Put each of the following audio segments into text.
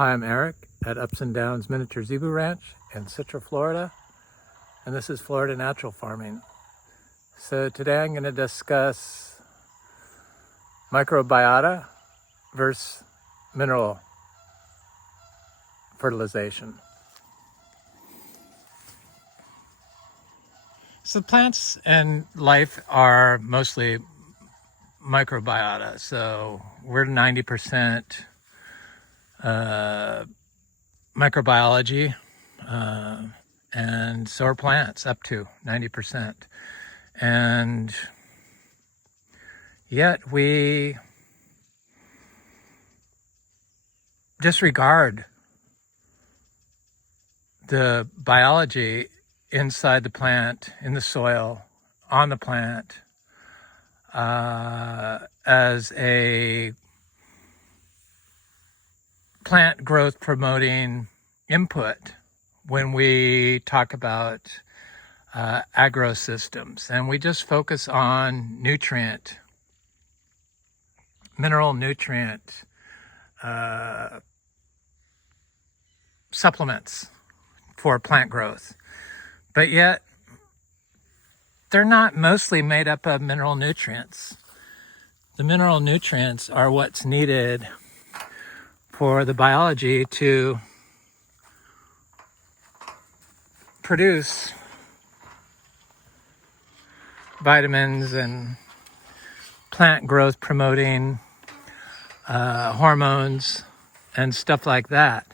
Hi, I'm Eric at Ups and Downs Miniature Zebu Ranch in Citra, Florida, and this is Florida Natural Farming. So today I'm going to discuss microbiota versus mineral fertilization. So plants and life are mostly microbiota, so we're 90% microbiology, and so are plants, up to 90%. And yet we disregard the biology inside the plant, in the soil, on the plant, as a plant growth promoting input when we talk about agrosystems, and we just focus on mineral nutrient supplements for plant growth, but yet they're not mostly made up of mineral nutrients. The mineral nutrients are what's needed for the biology to produce vitamins and plant growth promoting hormones and stuff like that.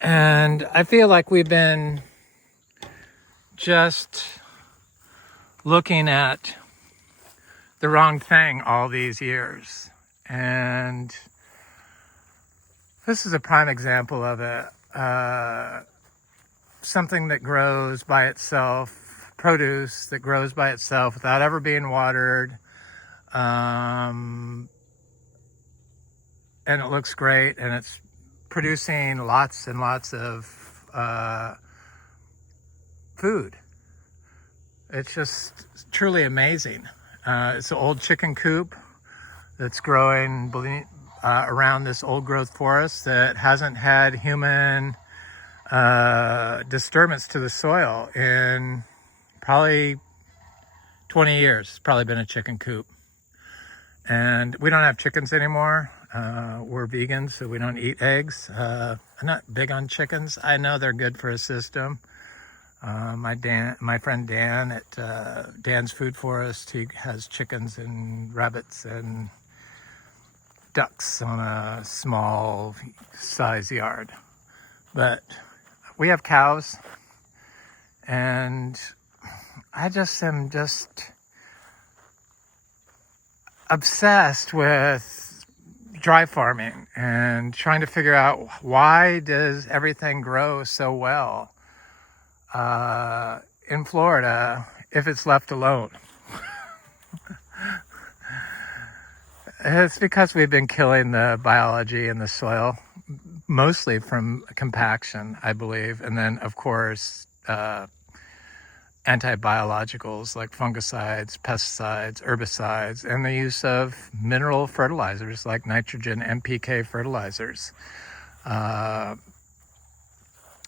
And I feel like we've been just looking at the wrong thing all these years. And this is a prime example of it. Something that grows by itself, produce that grows by itself without ever being watered, and it looks great, and it's producing lots and lots of food. It's just truly amazing. It's an old chicken coop that's growing around this old growth forest that hasn't had human disturbance to the soil in probably 20 years. It's probably been a chicken coop. And we don't have chickens anymore. We're vegans, so we don't eat eggs. I'm not big on chickens. I know they're good for a system. My friend Dan at Dan's Food Forest, he has chickens and rabbits and ducks on a small size yard. But we have cows, and I just am obsessed with dry farming and trying to figure out, why does everything grow so well in Florida if it's left alone? It's because we've been killing the biology in the soil, mostly from compaction, I believe, and then of course anti-biologicals like fungicides, pesticides, herbicides, and the use of mineral fertilizers like nitrogen NPK fertilizers.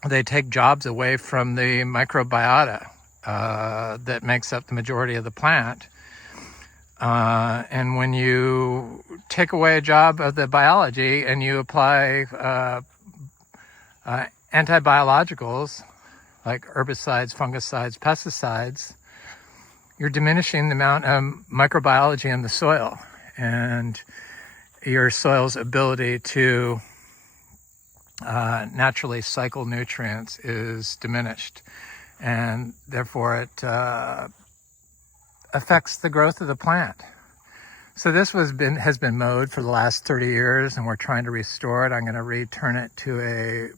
They take jobs away from the microbiota that makes up the majority of the plant. And when you take away a job of the biology and you apply anti-biologicals like herbicides, fungicides, pesticides, you're diminishing the amount of microbiology in the soil, and your soil's ability to naturally cycle nutrients is diminished, and therefore it affects the growth of the plant. So this has been mowed for the last 30 years, and we're trying to restore it. I'm going to return it to a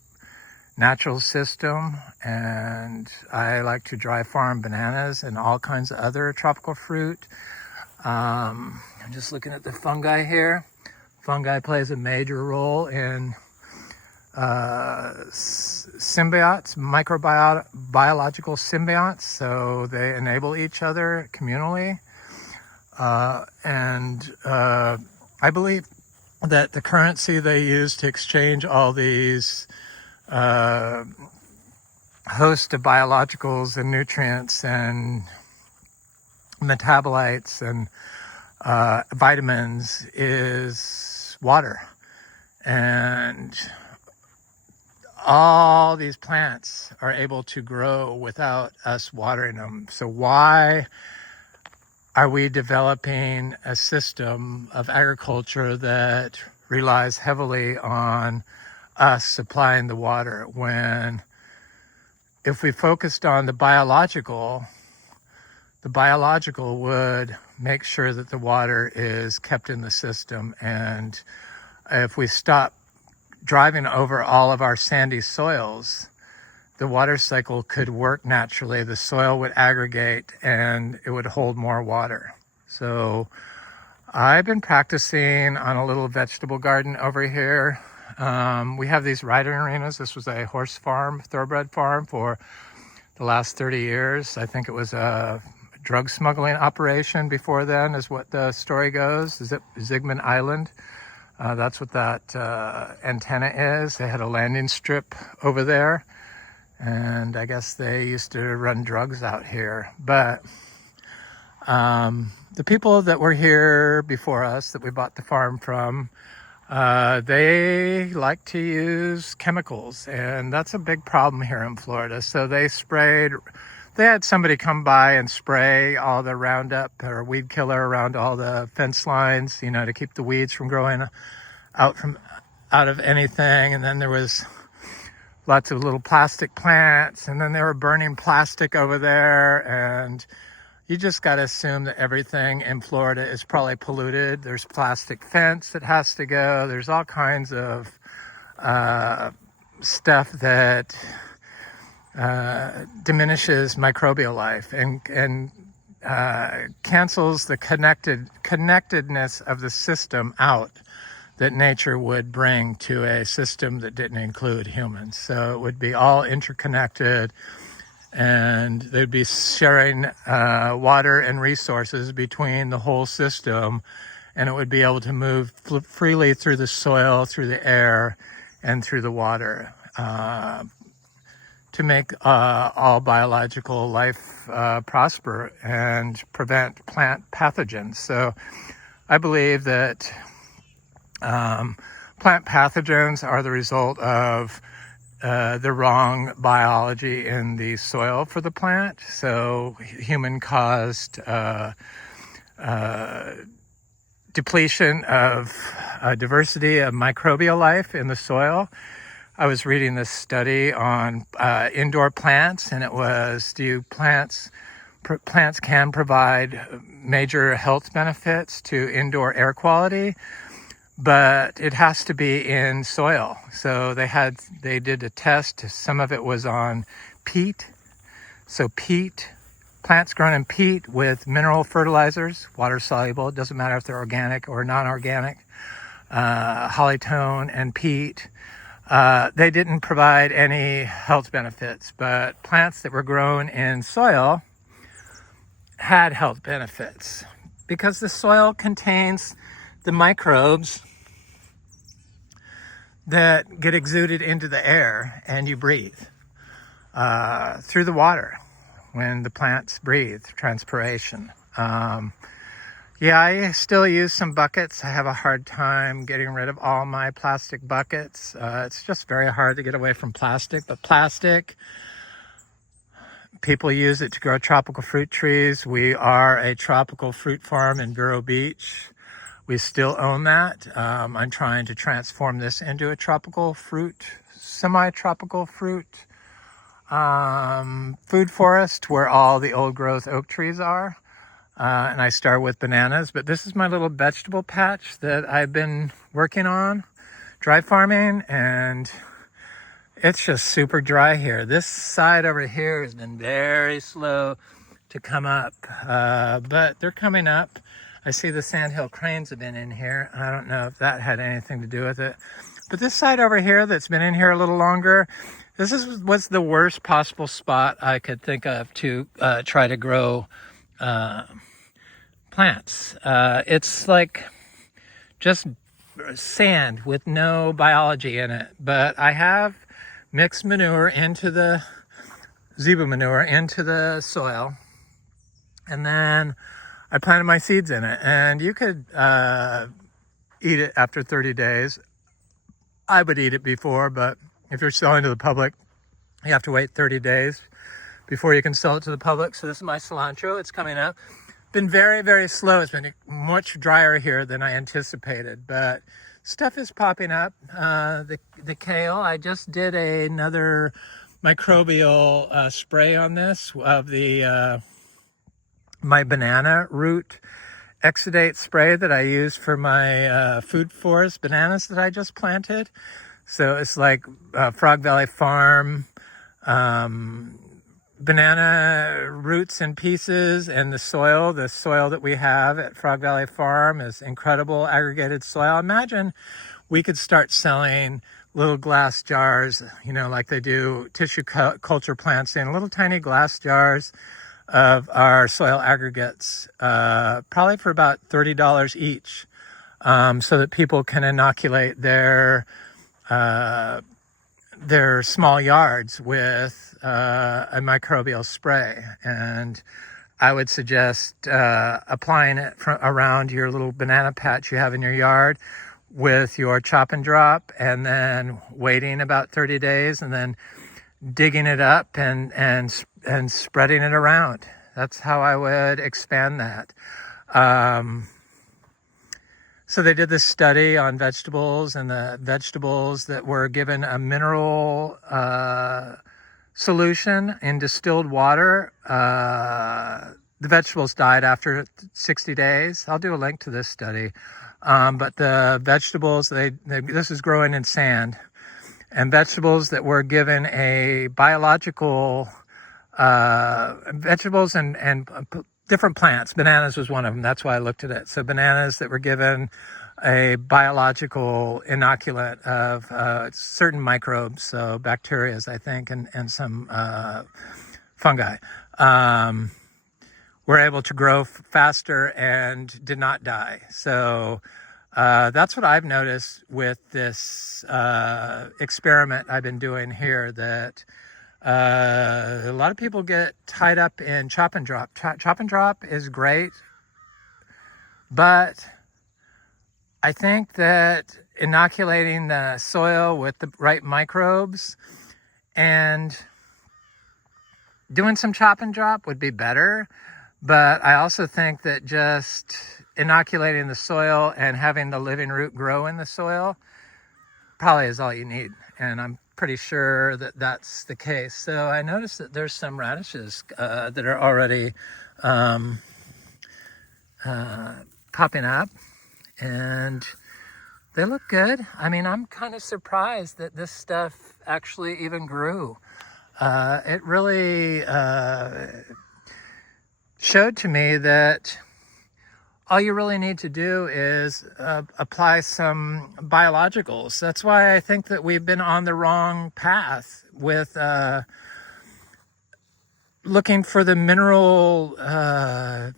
natural system, and I like to dry farm bananas and all kinds of other tropical fruit. I'm just looking at the fungi here. Fungi plays a major role in symbiotes, biological symbionts, so they enable each other communally. And I believe that the currency they use to exchange all these host of biologicals and nutrients and metabolites and vitamins is water. And all these plants are able to grow without us watering them. So why are we developing a system of agriculture that relies heavily on us supplying the water, when if we focused on the biological would make sure that the water is kept in the system? And if we stop driving over all of our sandy soils, the water cycle could work naturally. The soil would aggregate and it would hold more water. So I've been practicing on a little vegetable garden over here. We have these riding arenas. This was a horse farm, thoroughbred farm, for the last 30 years. I think it was a drug smuggling operation before then, is what the story goes. Is it Zygmunt Island? That's what that antenna is. They had a landing strip over there, and I guess they used to run drugs out here. But the people that were here before us, that we bought the farm from, they like to use chemicals, and that's a big problem here in Florida. So they had somebody come by and spray all the Roundup or weed killer around all the fence lines, to keep the weeds from growing out of anything. And then there was lots of little plastic plants, and then they were burning plastic over there. And you just got to assume that everything in Florida is probably polluted. There's plastic fence that has to go. There's all kinds of stuff that diminishes microbial life and cancels the connectedness of the system out that nature would bring to a system that didn't include humans. So it would be all interconnected, and they'd be sharing water and resources between the whole system, and it would be able to move freely through the soil, through the air, and through the water, to make all biological life prosper and prevent plant pathogens. So I believe that plant pathogens are the result of the wrong biology in the soil for the plant. So human-caused depletion of diversity of microbial life in the soil. I was reading this study on indoor plants, and it was, plants can provide major health benefits to indoor air quality, but it has to be in soil. So they did a test. Some of it was on peat. So peat, plants grown in peat with mineral fertilizers, water soluble. It doesn't matter if they're organic or non-organic. Hollytone and peat. They didn't provide any health benefits, but plants that were grown in soil had health benefits because the soil contains the microbes that get exuded into the air and you breathe through the water when the plants breathe, transpiration. I still use some buckets. I have a hard time getting rid of all my plastic buckets. It's just very hard to get away from plastic, but plastic, people use it to grow tropical fruit trees. We are a tropical fruit farm in Vero Beach. We still own that. I'm trying to transform this into a tropical fruit, semi-tropical fruit food forest where all the old growth oak trees are. And I start with bananas, but this is my little vegetable patch that I've been working on, dry farming, and it's just super dry here. This side over here has been very slow to come up, but they're coming up. I see the sandhill cranes have been in here. I don't know if that had anything to do with it. But this side over here that's been in here a little longer, was the worst possible spot I could think of to try to grow plants. It's like just sand with no biology in it. But I have mixed manure into the zebu manure into the soil, and then I planted my seeds in it. And you could eat it after 30 days. I would eat it before, but if you're selling to the public, you have to wait 30 days before you can sell it to the public. So this is my cilantro. It's coming up. Been very, very slow. It's been much drier here than I anticipated, but stuff is popping up. The kale, I just did another microbial spray on this of the my banana root exudate spray that I use for my food forest bananas that I just planted. So it's like Frog Valley Farm banana roots and pieces, and the soil that we have at Frog Valley Farm is incredible aggregated soil. Imagine we could start selling little glass jars, like they do tissue culture plants in little tiny glass jars of our soil aggregates, probably for about $30 each, so that people can inoculate their small yards with a microbial spray. And I would suggest applying it around your little banana patch you have in your yard with your chop and drop, and then waiting about 30 days, and then digging it up and spreading it around. That's how I would expand that. So they did this study on vegetables, and the vegetables that were given a mineral solution in distilled water, the vegetables died after 60 days. I'll do a link to this study. But the vegetables, this is growing in sand, and vegetables that were given a biological, vegetables and different plants. Bananas was one of them. That's why I looked at it. So bananas that were given a biological inoculant of certain microbes, so bacterias, I think, and some fungi, were able to grow faster and did not die. So that's what I've noticed with this experiment I've been doing here, that a lot of people get tied up in chop and drop. Chop and drop is great, but I think that inoculating the soil with the right microbes and doing some chop and drop would be better. But I also think that just inoculating the soil and having the living root grow in the soil probably is all you need. And I'm pretty sure that that's the case. So I noticed that there's some radishes that are already popping up, and they look good. I mean, I'm kind of surprised that this stuff actually even grew. It really showed to me that all you really need to do is apply some biologicals. That's why I think that we've been on the wrong path with looking for the mineral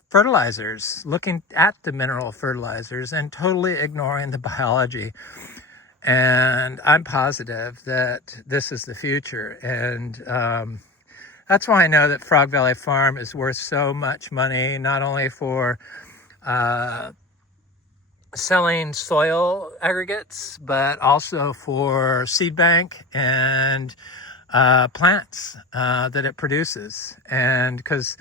fertilizers, looking at the mineral fertilizers and totally ignoring the biology. And I'm positive that this is the future. And that's why I know that Frog Valley Farm is worth so much money, not only for selling soil aggregates, but also for seed bank and plants that it produces. And because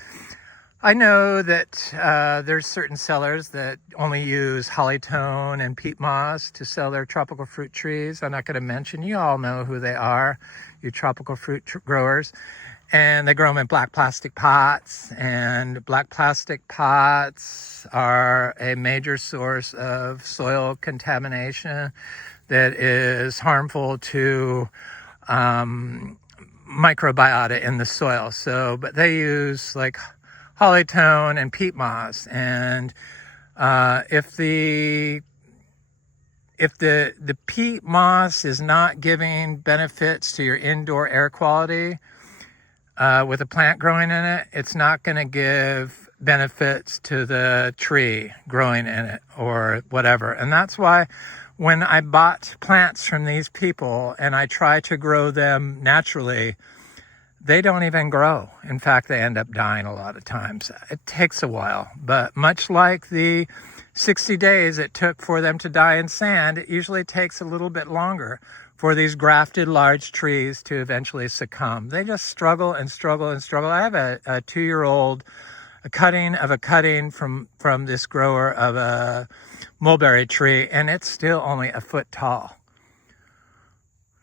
I know that there's certain sellers that only use hollytone and peat moss to sell their tropical fruit trees. I'm not going to mention, you all know who they are, you tropical fruit growers. And they grow them in black plastic pots, and black plastic pots are a major source of soil contamination that is harmful to microbiota in the soil. So, but they use like hollytone and peat moss, and if the peat moss is not giving benefits to your indoor air quality, with a plant growing in it, it's not going to give benefits to the tree growing in it or whatever. And that's why when I bought plants from these people and I try to grow them naturally, they don't even grow. In fact, they end up dying a lot of times. It takes a while, but much like the 60 days it took for them to die in sand, it usually takes a little bit longer for these grafted large trees to eventually succumb. They just struggle and struggle and struggle. I have a 2-year-old cutting from this grower of a mulberry tree, and it's still only a foot tall.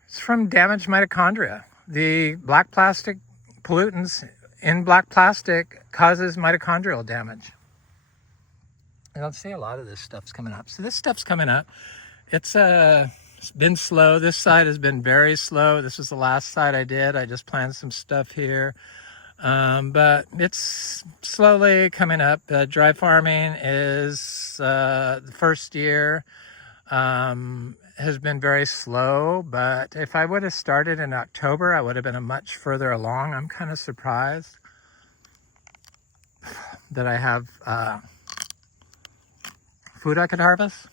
It's from damaged mitochondria. The black plastic pollutants in black plastic causes mitochondrial damage. I don't see a lot of this stuff's coming up. So this stuff's coming up. It's been slow. This side has been very slow. This was the last side I did. I just planted some stuff here. But it's slowly coming up. Dry farming is the first year has been very slow, but if I would have started in October, I would have been much further along. I'm kind of surprised that I have food I could harvest,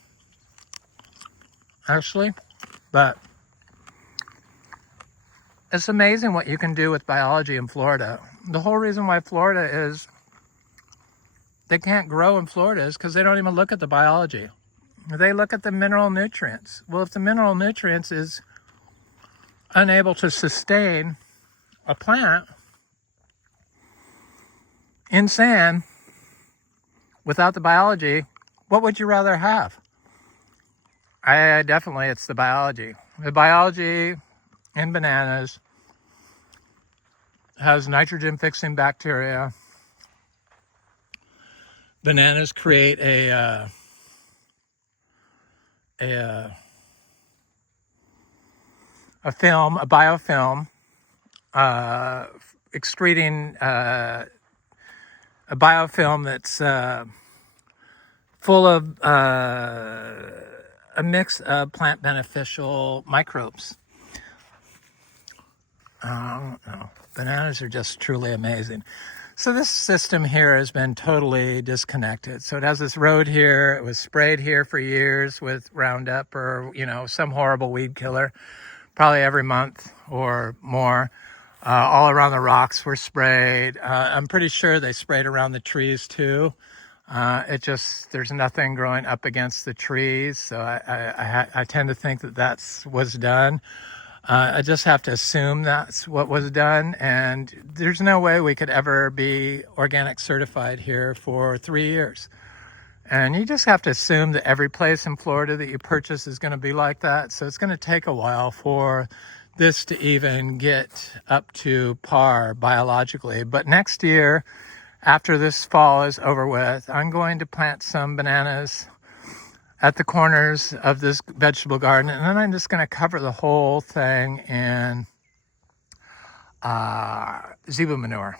actually, but it's amazing what you can do with biology in Florida. The whole reason why Florida is, they can't grow in Florida is because they don't even look at the biology. They look at the mineral nutrients. Well, if the mineral nutrients is unable to sustain a plant in sand without the biology, what would you rather have? Definitely, it's the biology. The biology in bananas has nitrogen-fixing bacteria. Bananas create a film, a biofilm, excreting a biofilm that's full of a mix of plant beneficial microbes. I don't know. Bananas are just truly amazing. So this system here has been totally disconnected. So it has this road here. It was sprayed here for years with Roundup or, some horrible weed killer, probably every month or more. All around the rocks were sprayed. I'm pretty sure they sprayed around the trees too. There's nothing growing up against the trees. So I tend to think that that's was done. I just have to assume that's what was done, and there's no way we could ever be organic certified here for 3 years. And you just have to assume that every place in Florida that you purchase is going to be like that. So it's going to take a while for this to even get up to par biologically. But next year, after this fall is over with, I'm going to plant some bananas at the corners of this vegetable garden, and then I'm just going to cover the whole thing in zebu manure.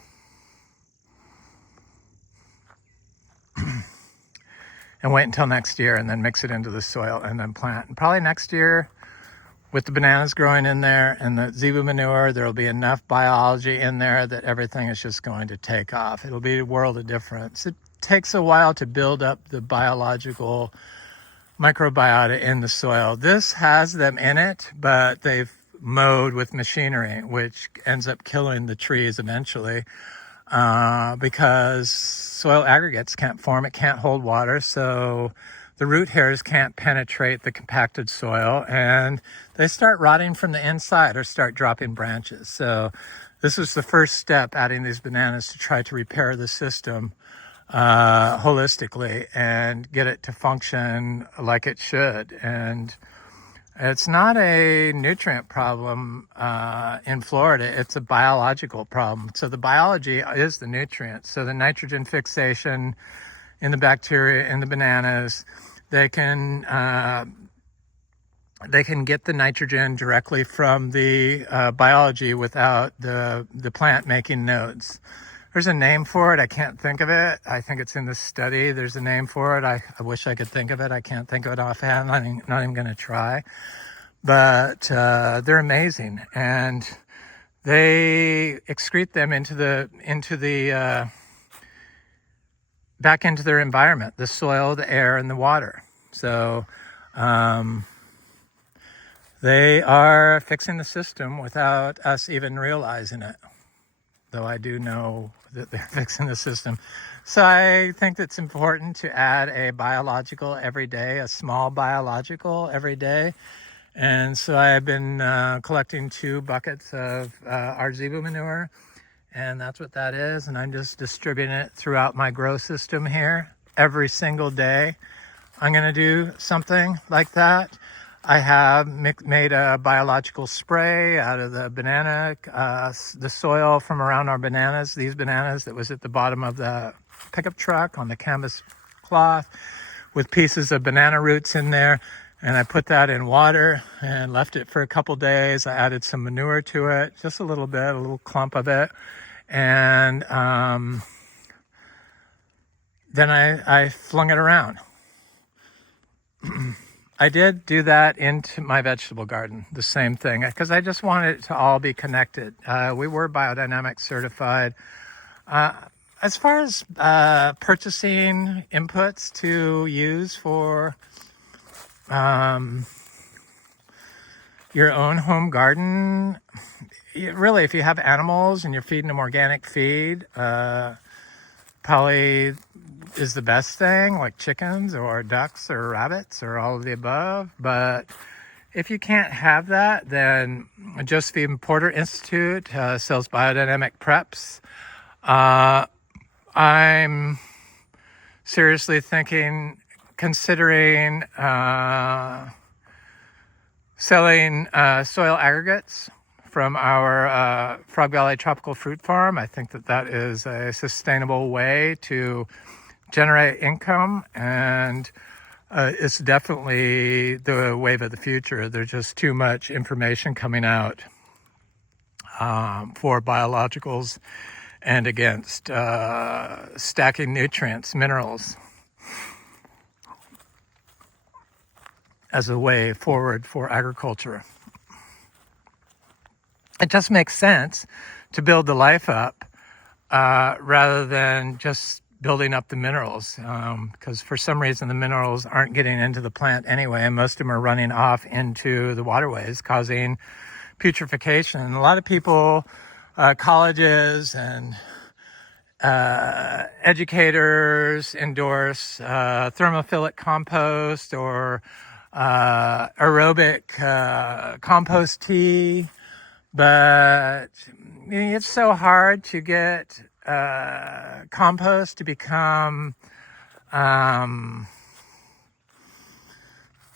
And wait until next year and then mix it into the soil and then plant. And probably next year, with the bananas growing in there and the zebu manure, there'll be enough biology in there that everything is just going to take off. It'll be a world of difference. It takes a while to build up the biological microbiota in the soil. This has them in it, but they've mowed with machinery, which ends up killing the trees eventually because soil aggregates can't form. It can't hold water, so the root hairs can't penetrate the compacted soil, and they start rotting from the inside or start dropping branches. So this was the first step, adding these bananas to try to repair the system holistically and get it to function like it should. And it's not a nutrient problem in Florida, it's a biological problem. So the biology is the nutrients. So the nitrogen fixation in the bacteria in the bananas, they can get the nitrogen directly from the biology without the plant making nodes. There's a name for it. I can't think of it. I think it's in the study. There's a name for it. I wish I could think of it. I can't think of it offhand. I'm not even going to try. But they're amazing, and they excrete them into the back into their environment, the soil, the air, and the water. So They are fixing the system without us even realizing it, though I do know that they're fixing the system. So I think it's important to add a biological every day, a small biological every day. And so I've been collecting 2 buckets of our zebu manure, and that's what that is. And I'm just distributing it throughout my grow system here every single day. I'm going to do something like that. I have made a biological spray out of the banana, the soil from around our bananas, these bananas that was at the bottom of the pickup truck on the canvas cloth with pieces of banana roots in there. And I put that in water and left it for a couple days. I added some manure to it, just a little bit, a little clump of it. And then I flung it around. I did do that into my vegetable garden, the same thing, because I just wanted it to all be connected. We were biodynamic certified. As far as purchasing inputs to use for your own home garden, really, if you have animals and you're feeding them organic feed, probably is the best thing, like chickens or ducks or rabbits or all of the above. But if you can't have that, then Josephine Porter Institute sells biodynamic preps. I'm seriously considering selling soil aggregates from our Frog Valley Tropical Fruit Farm. I think that is a sustainable way to generate income, and it's definitely the wave of the future. There's just too much information coming out for biologicals and against stacking nutrients, minerals, as a way forward for agriculture. It just makes sense to build the life up rather than just building up the minerals, because for some reason the minerals aren't getting into the plant anyway, and most of them are running off into the waterways, causing putrefaction. And a lot of people, colleges and educators endorse thermophilic compost or aerobic compost tea, but it's so hard to get compost to become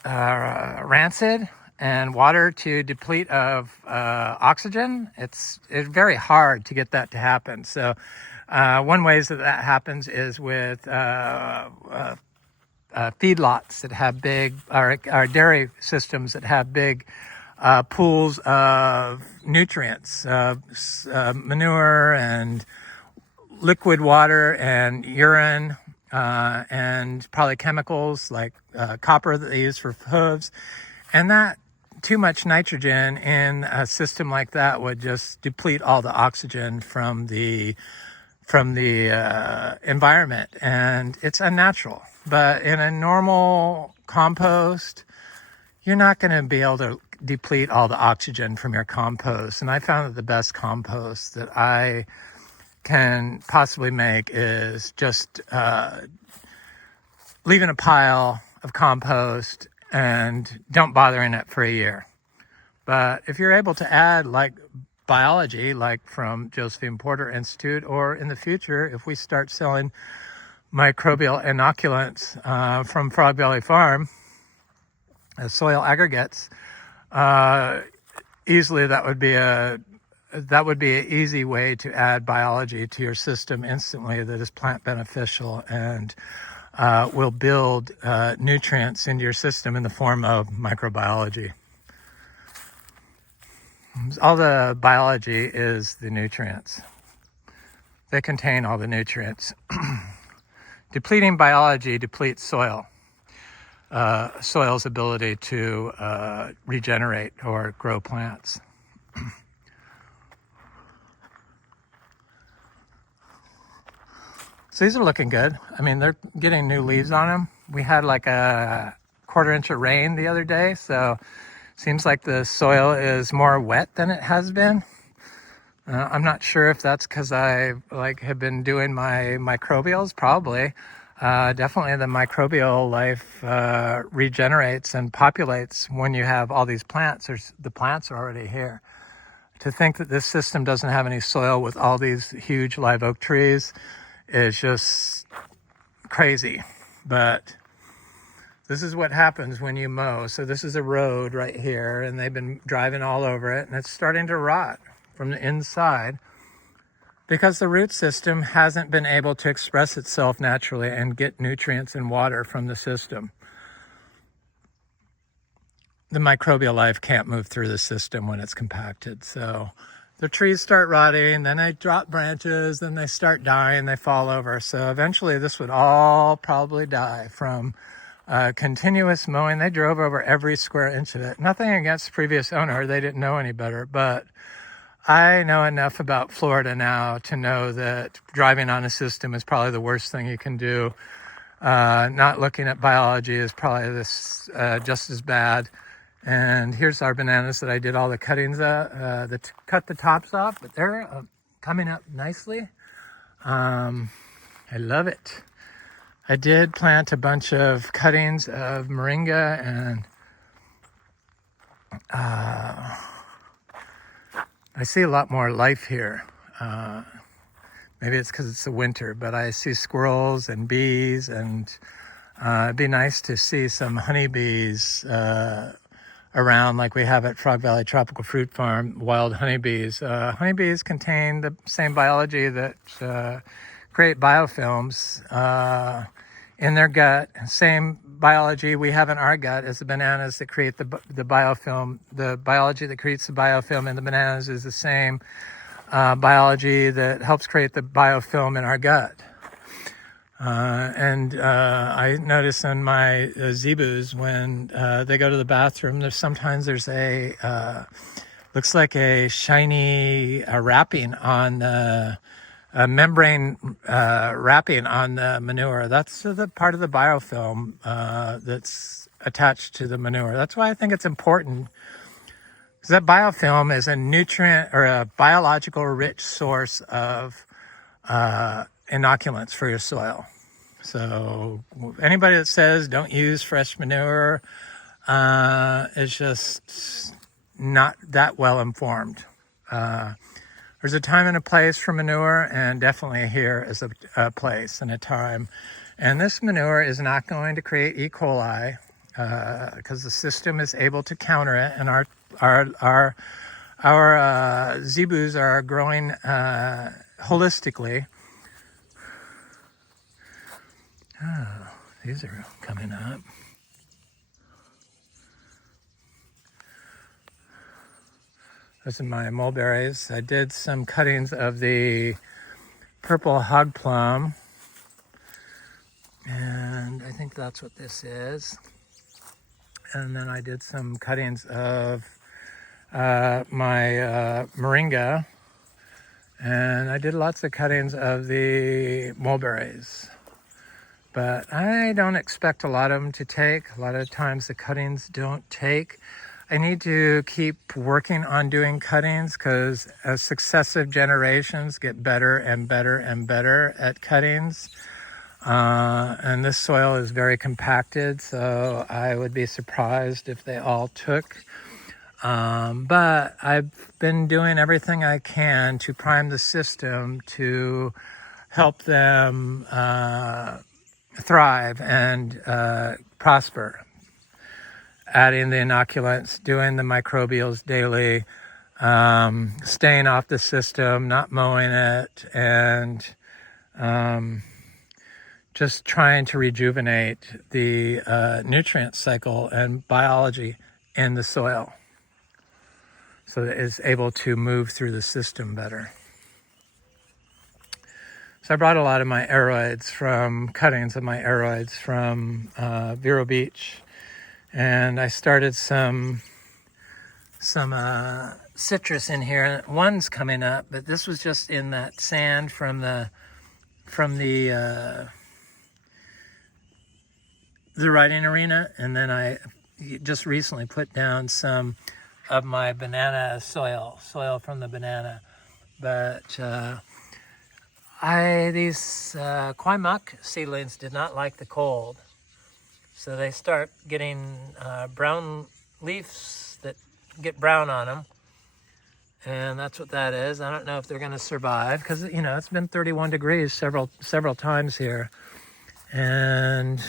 rancid and water to deplete of oxygen. It's very hard to get that to happen. So one way that happens is with feedlots that have big, or dairy systems that have big pools of nutrients, manure and liquid water and urine, and probably chemicals like copper that they use for hooves. And that too much nitrogen in a system like that would just deplete all the oxygen from the environment, and it's unnatural. But in a normal compost, you're not going to be able to deplete all the oxygen from your compost. And I found that the best compost that I can possibly make is just leaving a pile of compost and don't bother in it for a year. But if you're able to add like biology, like from Josephine Porter Institute, or in the future, if we start selling microbial inoculants from Frog Valley Farm as soil aggregates, easily that would be an easy way to add biology to your system instantly that is plant beneficial and will build nutrients into your system in the form of microbiology. All the biology is the nutrients. They contain all the nutrients. Depleting biology depletes soil. Soil's ability to regenerate or grow plants. So these are looking good. I mean, they're getting new leaves on them. We had like a 1/4 inch of rain the other day, so Seems like the soil is more wet than it has been. I'm not sure if that's because I have been doing my microbials, probably. Definitely the microbial life regenerates and populates when you have all these plants. The plants are already here. To think that this system doesn't have any soil with all these huge live oak trees is just crazy. But this is what happens when you mow. So this is a road right here, and they've been driving all over it, and it's starting to rot from the inside because the root system hasn't been able to express itself naturally and get nutrients and water from the system. The microbial life can't move through the system when it's compacted. So the trees start rotting, then they drop branches, then they start dying, they fall over. So eventually this would all probably die from continuous mowing. They drove over every square inch of it. Nothing against the previous owner, they didn't know any better, but I know enough about Florida now to know that driving on a system is probably the worst thing you can do. Not looking at biology is probably just as bad. And here's our bananas that I did all the cuttings cut the tops off, but they're coming up nicely. I love it. I did plant a bunch of cuttings of moringa, and I see a lot more life here. Maybe it's because it's the winter, but I see squirrels and bees, and it'd be nice to see some honeybees around like we have at Frog Valley Tropical Fruit Farm, wild honeybees. Honeybees contain the same biology that create biofilms in their gut. Same biology we have in our gut as the bananas that create the biofilm. The biology that creates the biofilm in the bananas is the same biology that helps create the biofilm in our gut. I notice in my zebus when they go to the bathroom, there's a looks like a shiny wrapping on the membrane wrapping on the manure. That's the part of the biofilm that's attached to the manure. That's why I think it's important, because that biofilm is a nutrient or a biological rich source of inoculants for your soil. So anybody that says don't use fresh manure is just not that well informed. There's a time and a place for manure, and definitely here is a place and a time. And this manure is not going to create E. coli because the system is able to counter it, and our zebus are growing holistically. Oh, these are coming up. Those are my mulberries. I did some cuttings of the purple hog plum, and I think that's what this is. And then I did some cuttings of my moringa, and I did lots of cuttings of the mulberries. But I don't expect a lot of them to take. A lot of times the cuttings don't take. I need to keep working on doing cuttings because as successive generations get better and better and better at cuttings, and this soil is very compacted, so I would be surprised if they all took. But I've been doing everything I can to prime the system to help them thrive and prosper. Adding the inoculants, doing the microbials daily, staying off the system, not mowing it, and just trying to rejuvenate the nutrient cycle and biology in the soil so that it's able to move through the system better. So I brought a lot of my aeroids from cuttings of my aeroids from Vero Beach, and I started some citrus in here. One's coming up, but this was just in that sand from the riding arena, and then I just recently put down some of my banana soil from the banana. But these kwai muck seedlings did not like the cold. So they start getting brown leaves that get brown on them. And that's what that is. I don't know if they're going to survive because, you know, it's been 31 degrees several times here. And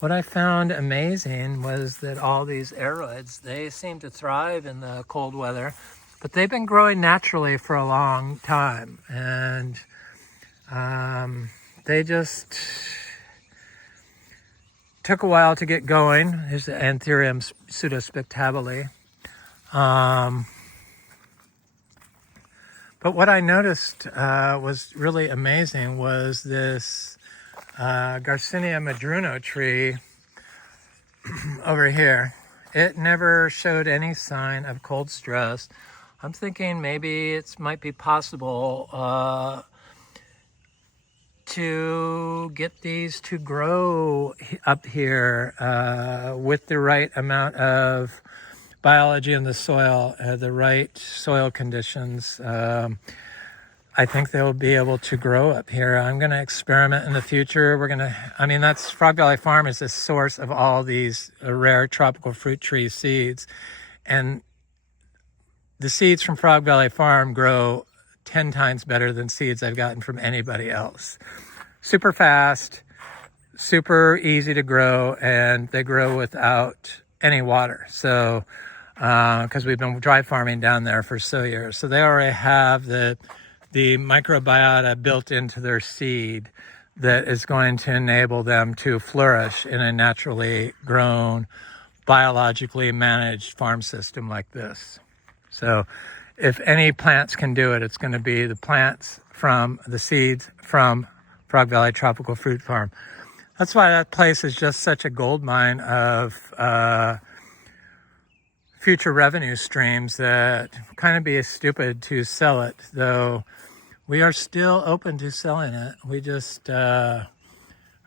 what I found amazing was that all these aroids, they seem to thrive in the cold weather, but they've been growing naturally for a long time. And they just took a while to get going. Here's the Anthurium pseudospectabile. But what I noticed was really amazing was this Garcinia madruno tree over here. It never showed any sign of cold stress. I'm thinking maybe it might be possible to get these to grow up here with the right amount of biology in the soil, the right soil conditions. I think they'll be able to grow up here. I'm going to experiment in the future. That's Frog Valley Farm is the source of all these rare tropical fruit tree seeds. And the seeds from Frog Valley Farm grow 10 times better than seeds I've gotten from anybody else. Super fast, super easy to grow, and they grow without any water. So, because we've been dry farming down there for years. So they already have the microbiota built into their seed that is going to enable them to flourish in a naturally grown, biologically managed farm system like this. So if any plants can do it, it's going to be the plants from the seeds from Frog Valley Tropical Fruit Farm. That's why that place is just such a gold mine of future revenue streams that kind of be stupid to sell it, though we are still open to selling it. We just are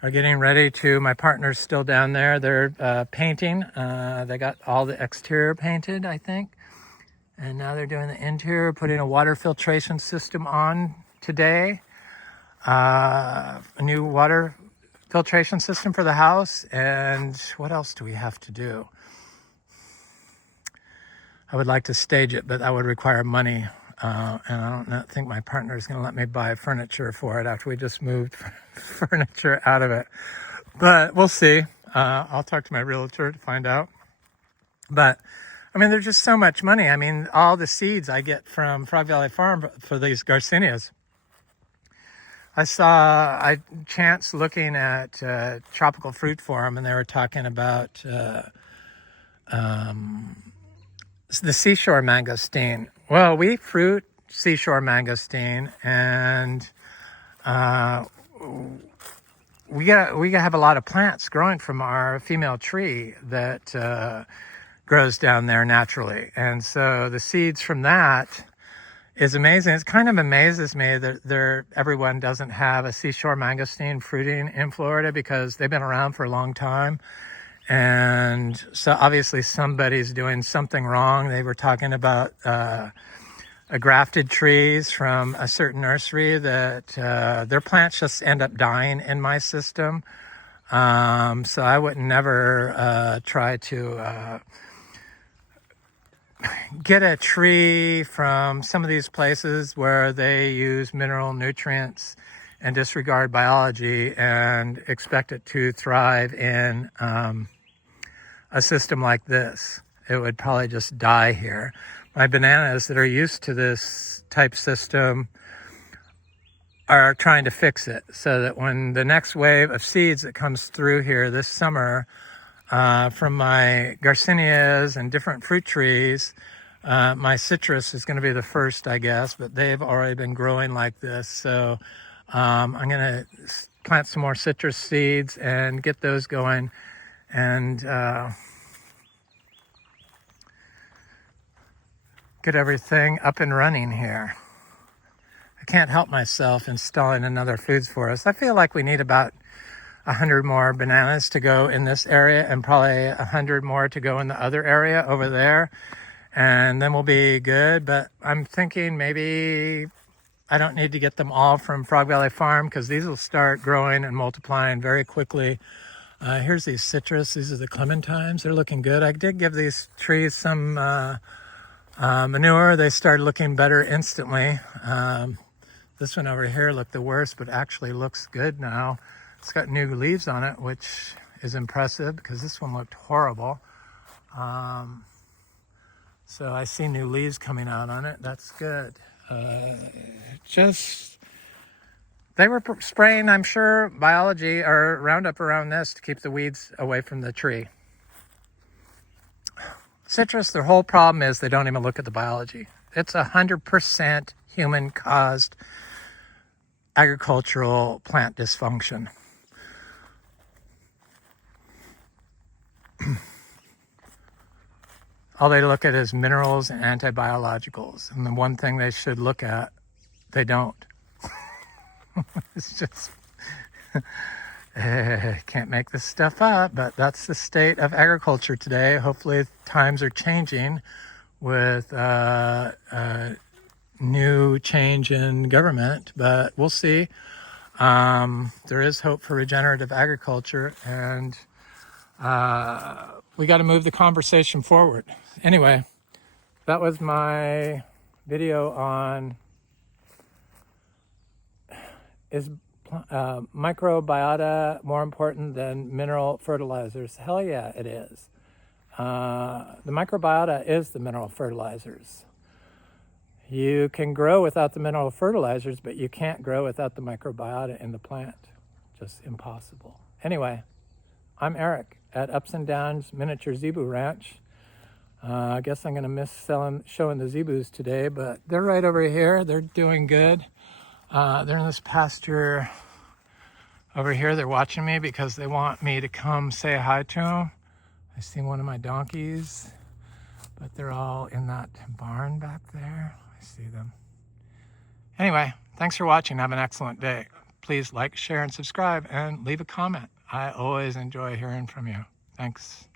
getting ready to, my partner's still down there. They're painting. They got all the exterior painted, I think. And now they're doing the interior, putting a water filtration system on today. A new water filtration system for the house. And what else do we have to do? I would like to stage it, but that would require money. And I don't think my partner is going to let me buy furniture for it after we just moved furniture out of it. But we'll see. I'll talk to my realtor to find out. But, there's just so much money. All the seeds I get from Frog Valley Farm for these Garcinias. I chanced looking at Tropical Fruit Farm, and they were talking about the seashore mangosteen. Well, we fruit seashore mangosteen, and we have a lot of plants growing from our female tree that grows down there naturally. And so the seeds from that is amazing. It kind of amazes me that everyone doesn't have a seashore mangosteen fruiting in Florida because they've been around for a long time. And so obviously somebody's doing something wrong. They were talking about grafted trees from a certain nursery that their plants just end up dying in my system. So I would never try to get a tree from some of these places where they use mineral nutrients and disregard biology and expect it to thrive in a system like this. It would probably just die here. My bananas that are used to this type system are trying to fix it so that when the next wave of seeds that comes through here this summer from my Garcinias and different fruit trees, my citrus is going to be the first, I guess, but they've already been growing like this. So I'm going to plant some more citrus seeds and get those going and get everything up and running here. I can't help myself installing another foods forest. I feel like we need about 100 more bananas to go in this area and probably 100 more to go in the other area over there. And then we'll be good. But I'm thinking maybe I don't need to get them all from Frog Valley Farm because these will start growing and multiplying very quickly. Here's these citrus. These are the clementines. They're looking good. I did give these trees some manure. They started looking better instantly. This one over here looked the worst, but actually looks good now. It's got new leaves on it, which is impressive because this one looked horrible. So I see new leaves coming out on it. That's good. They were spraying, I'm sure, biology or Roundup around this to keep the weeds away from the tree. Citrus, their whole problem is they don't even look at the biology. It's 100% human-caused agricultural plant dysfunction. All they look at is minerals and antibiologicals. And the one thing they should look at, they don't. It's just, can't make this stuff up, but that's the state of agriculture today. Hopefully times are changing with new change in government, but we'll see. There is hope for regenerative agriculture, and we got to move the conversation forward. Anyway, that was my video on is microbiota more important than mineral fertilizers? Hell yeah, it is. The microbiota is the mineral fertilizers. You can grow without the mineral fertilizers, but you can't grow without the microbiota in the plant. Just impossible. Anyway, I'm Eric at Ups and Downs Miniature Zebu Ranch. I guess I'm going to miss showing the zebus today, but they're right over here. They're doing good. They're in this pasture over here. They're watching me because they want me to come say hi to them. I see one of my donkeys, but they're all in that barn back there. I see them. Anyway, thanks for watching. Have an excellent day. Please like, share, and subscribe, and leave a comment. I always enjoy hearing from you. Thanks.